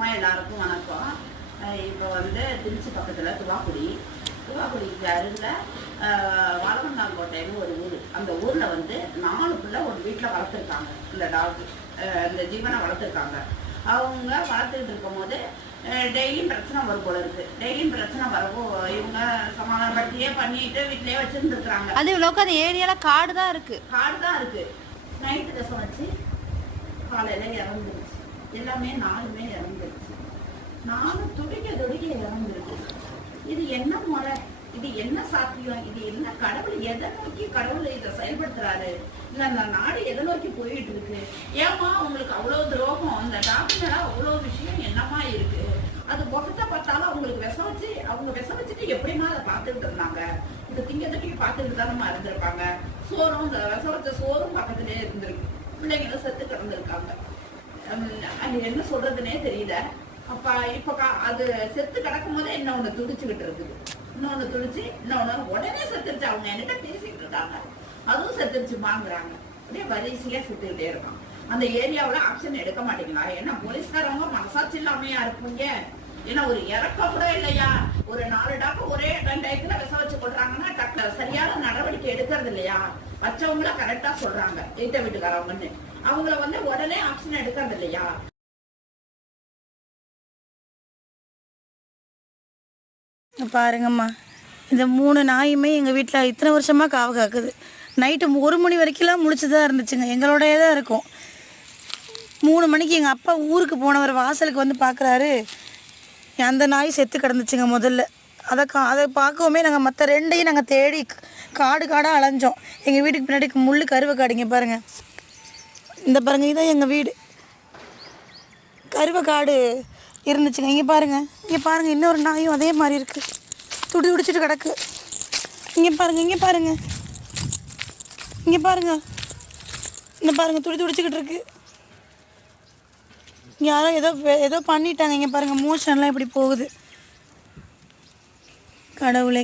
அம்மா எல்லாருக்கும் வணக்கம். இப்போ வந்து திருச்சி பக்கத்தில் துவாக்குடிக்கு அருகில் வாழவந்தாங்கோட்டைன்னு ஒரு ஊர். அந்த ஊரில் வந்து 4 பிள்ளை ஒரு வீட்டில் வளர்த்துருக்காங்க. இந்த டாக் இந்த ஜீவனை வளர்த்துருக்காங்க. அவங்க வளர்த்துக்கிட்டு இருக்கும் போது டெய்லியும் பிரச்சனை வரும் போல இருக்கு. டெய்லியும் பிரச்சனை வரவோ இவங்க சமாதானப்படுத்தியே பண்ணிட்டு வீட்டிலேயே வச்சுருந்துருக்குறாங்க. அது இவ்வளோக்கு அந்த ஏரியாவில் காடு தான் இருக்கு. நைட்டு தசம் வச்சு காலையில் இறந்துருச்சு. எல்லாமே 4மே இறந்துருச்சு. 4 துடிக்க இறந்துருக்கு. இது என்ன முறை? இது என்ன சாத்தியம்? இது என்ன கடவுள் எதை நோக்கி கடவுள் இதை செயல்படுத்துறாரு? இல்ல அந்த நாடு எதை நோக்கி போயிட்டு இருக்கு? ஏமா உங்களுக்கு அவ்வளவு துரோகம்? அந்த டாக்டர் அவ்வளவு விஷயம் என்னமா இருக்கு? அது முகத்தை பார்த்தாலும் அவங்களுக்கு அவங்க விஷ வச்சுட்டு எப்படிமா அதை பார்த்துக்கிட்டு இருந்தாங்க? இந்த திங்கி பார்த்துக்கிட்டு தானே இருந்திருப்பாங்க. சோறும் இந்த விஷ வச்ச சோறும் பக்கத்திலே இருந்திருக்கு. பிள்ளைங்களும் செத்து கிடந்திருக்காங்க. அது என்ன சொல்றதுன்னே தெரியல. அப்ப இப்ப அது செத்து கிடக்கும் போதே இன்னொன்னு துடிச்சுக்கிட்டு இருக்குது. இன்னொன்னு துடிச்சு இன்னொன்னு உடனே செத்துருச்சு. அவங்க என்கிட்ட பேசிக்கிட்டு இருக்காங்க. அதுவும் செத்துருச்சுமாங்கிறாங்க. அப்படியே வரிசையா செத்துக்கிட்டே இருக்கான். அந்த ஏரியாவில் ஆக்ஷன் எடுக்க மாட்டீங்களா? ஏன்னா போலீஸ்காரவங்க மனசாட்சி இல்லாமையா இருப்பீங்க. ஏன்னா ஒரு இறக்கம் கூட இல்லையா? ஒரு 4 டாக்கு ஒரே டயத்துல விஷ வச்சு கொள்றாங்கன்னா டக்கு சரியான நடவடிக்கை எடுக்கிறது இல்லையா? வச்சவங்கள கரெக்டா சொல்றாங்க எய்த்த வீட்டுக்காரவங்கன்னு. அவங்கள வந்து உடனே ஆக்ஷன் எடுக்கிறது இல்லையா? பாருங்கம்மா, இந்த 3 நாயுமே எங்கள் வீட்டில் இத்தனை வருஷமாக காவு காக்குது. நைட்டு 1 மணி வரைக்கும்லாம் முழிச்சு தான் இருந்துச்சுங்க. எங்களோடயே தான் இருக்கும். 3 மணிக்கு எங்கள் அப்பா ஊருக்கு போனவர் வாசலுக்கு வந்து பார்க்குறாரு. அந்த நாய் செத்து கிடந்துச்சுங்க முதல்ல. அதை பார்க்கவுமே நாங்கள் மற்ற 2ஐயும் நாங்கள் தேடி காடாக அலைஞ்சோம். எங்கள் வீட்டுக்கு பின்னாடி முள் கருவை காடுங்க பாருங்கள். இந்த பாருங்கள், இதான் எங்கள் வீடு. கருவை காடு இருந்துச்சுங்க. இங்கே பாருங்கள் இன்னொரு நாயும் அதே மாதிரி இருக்குது. துடிச்சிட்டு கிடக்கு. இங்கே பாருங்கள் இந்த பாருங்கள் துடிச்சிக்கிட்டு இருக்கு. யாரோ ஏதோ பண்ணிட்டாங்க. இங்கே பாருங்கள், மோஷன்லாம் இப்படி போகுது. கடவுளே.